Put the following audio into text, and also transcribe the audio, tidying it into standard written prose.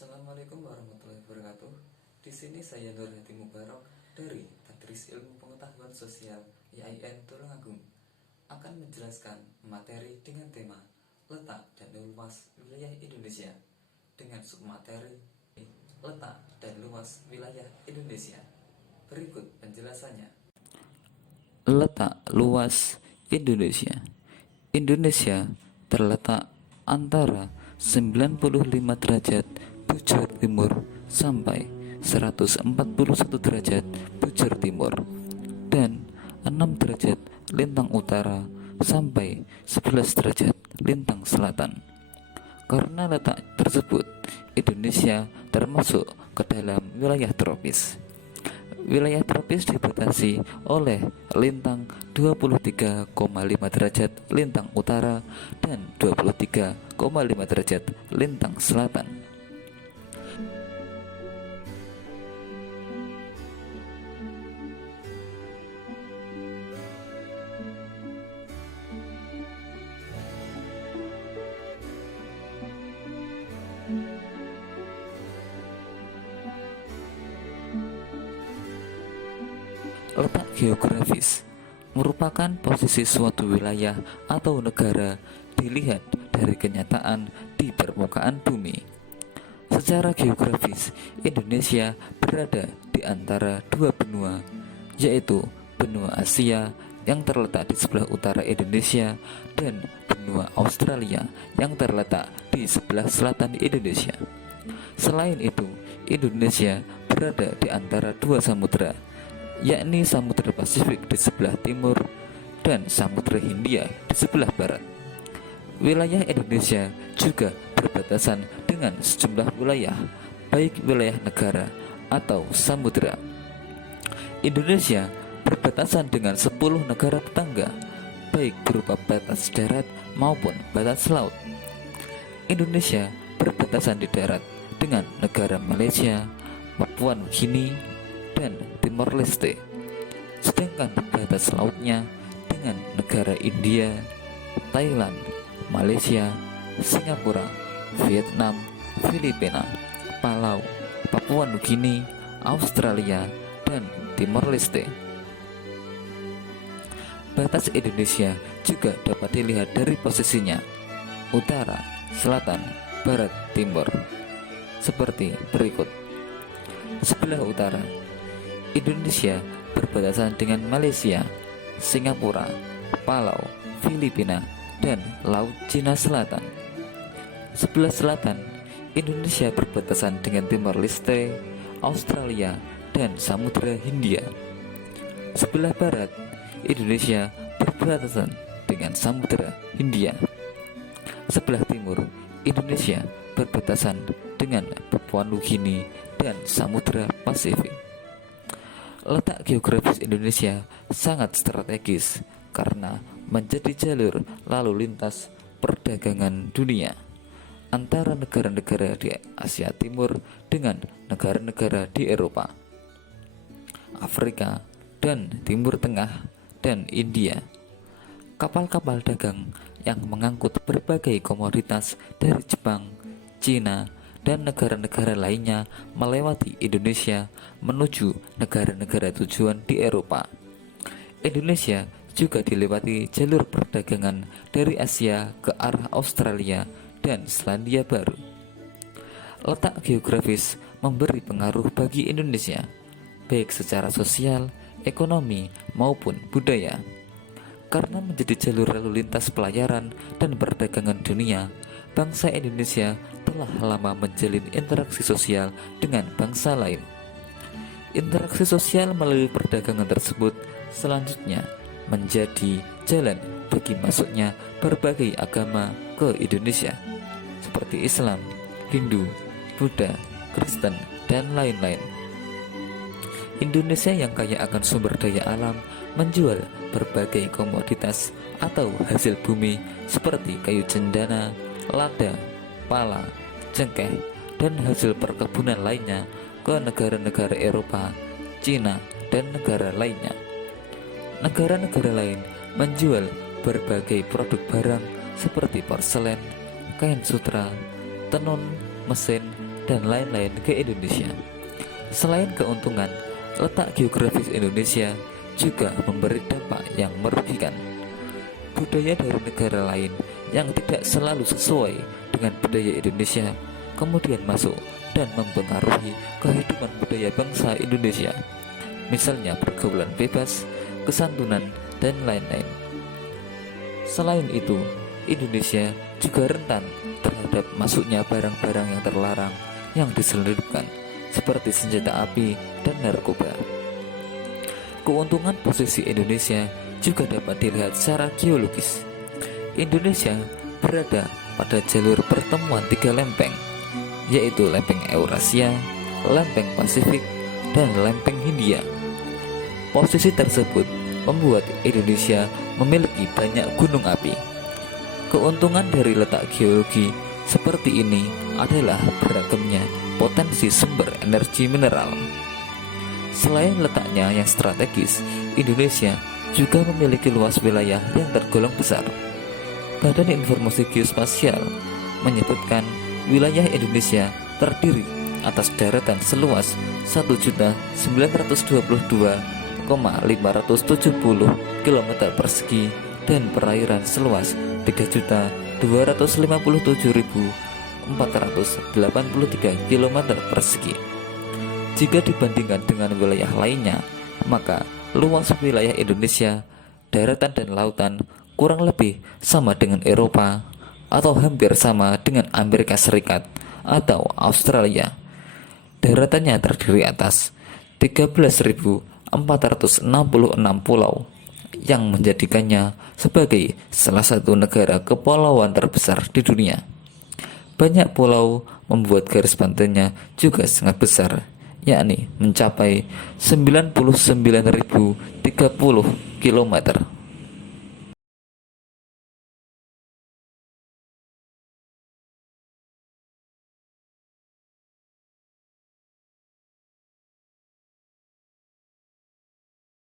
Assalamualaikum warahmatullahi wabarakatuh. Di sini saya Nur Hadi Mubarak dari Tadris Ilmu Pengetahuan Sosial IAIN Tulungagung akan menjelaskan materi dengan tema letak dan luas wilayah Indonesia dengan submateri letak dan luas wilayah Indonesia. Berikut penjelasannya. Letak luas Indonesia. Indonesia terletak antara 95 derajat bujur timur sampai 141 derajat bujur timur dan 6 derajat lintang utara sampai 11 derajat lintang selatan. Karena letak tersebut, Indonesia termasuk ke dalam wilayah tropis. Wilayah tropis dibatasi oleh lintang 23,5 derajat lintang utara dan 23,5 derajat lintang selatan. Letak geografis merupakan posisi suatu wilayah atau negara dilihat dari kenyataan di permukaan bumi. Secara geografis, Indonesia berada di antara dua benua, yaitu benua Asia yang terletak di sebelah utara Indonesia dan benua Australia yang terletak di sebelah selatan Indonesia. Selain itu, Indonesia berada di antara dua samudera, yakni Samudra Pasifik di sebelah timur dan Samudra Hindia di sebelah barat. Wilayah Indonesia juga berbatasan dengan sejumlah wilayah, baik wilayah negara atau samudra. Indonesia berbatasan dengan 10 negara tetangga, baik berupa batas darat maupun batas laut. Indonesia berbatasan di darat dengan negara Malaysia, Papua Nugini, dan Timor Leste, sedangkan batas lautnya dengan negara India, Thailand, Malaysia, Singapura, Vietnam, Filipina, Palau, Papua Nugini, Australia, dan Timor Leste. Batas Indonesia juga dapat dilihat dari posisinya utara, selatan, barat, timur, seperti berikut. Sebelah utara, Indonesia berbatasan dengan Malaysia, Singapura, Palau, Filipina, dan Laut Cina Selatan. Sebelah selatan, Indonesia berbatasan dengan Timor Leste, Australia, dan Samudra Hindia. Sebelah barat, Indonesia berbatasan dengan Samudra Hindia. Sebelah timur, Indonesia berbatasan dengan Papua Nugini dan Samudra Pasifik. Letak geografis Indonesia sangat strategis karena menjadi jalur lalu lintas perdagangan dunia antara negara-negara di Asia Timur dengan negara-negara di Eropa, Afrika, dan Timur Tengah, dan India. Kapal-kapal dagang yang mengangkut berbagai komoditas dari Jepang, Cina, dan negara-negara lainnya melewati Indonesia menuju negara-negara tujuan di Eropa. Indonesia juga dilewati jalur perdagangan dari Asia ke arah Australia dan Selandia Baru. Letak geografis memberi pengaruh bagi Indonesia, baik secara sosial, ekonomi, maupun budaya. Karena menjadi jalur lalu lintas pelayaran dan perdagangan dunia, bangsa Indonesia telah lama menjalin interaksi sosial dengan bangsa lain. Interaksi sosial melalui perdagangan tersebut selanjutnya menjadi jalan bagi masuknya berbagai agama ke Indonesia, seperti Islam, Hindu, Buddha, Kristen, dan lain-lain. Indonesia yang kaya akan sumber daya alam menjual berbagai komoditas atau hasil bumi seperti kayu cendana, lada, pala, cengkeh, dan hasil perkebunan lainnya ke negara-negara Eropa, Cina, dan negara lainnya. Negara-negara lain menjual berbagai produk barang seperti porselen, kain sutra, tenun, mesin, dan lain-lain ke Indonesia. Selain keuntungan, letak geografis Indonesia juga memberi dampak yang merugikan. Budaya dari negara lain yang tidak selalu sesuai dengan budaya Indonesia kemudian masuk dan mempengaruhi kehidupan budaya bangsa Indonesia. Misalnya pergaulan bebas, kesantunan, dan lain-lain. Selain itu, Indonesia juga rentan terhadap masuknya barang-barang yang terlarang yang diselundupkan seperti senjata api dan narkoba. Keuntungan posisi Indonesia juga dapat dilihat secara geologis. Indonesia berada pada jalur pertemuan 3 lempeng, yaitu lempeng Eurasia, lempeng Pasifik, dan lempeng Hindia. Posisi tersebut membuat Indonesia memiliki banyak gunung api. Keuntungan dari letak geologi seperti ini adalah beragamnya potensi sumber energi mineral. Selain letaknya yang strategis, Indonesia juga memiliki luas wilayah yang tergolong besar. Badan Informasi Geospasial menyebutkan wilayah Indonesia terdiri atas daratan seluas 1.922.570 km persegi dan perairan seluas 3.257.483 km persegi. Jika dibandingkan dengan wilayah lainnya, maka luas wilayah Indonesia, daratan dan lautan kurang lebih sama dengan Eropa atau hampir sama dengan Amerika Serikat atau Australia. Daratannya terdiri atas 13.466 pulau yang menjadikannya sebagai salah satu negara kepulauan terbesar di dunia. Banyak pulau membuat garis pantainya juga sangat besar, yakni mencapai 99.030 km.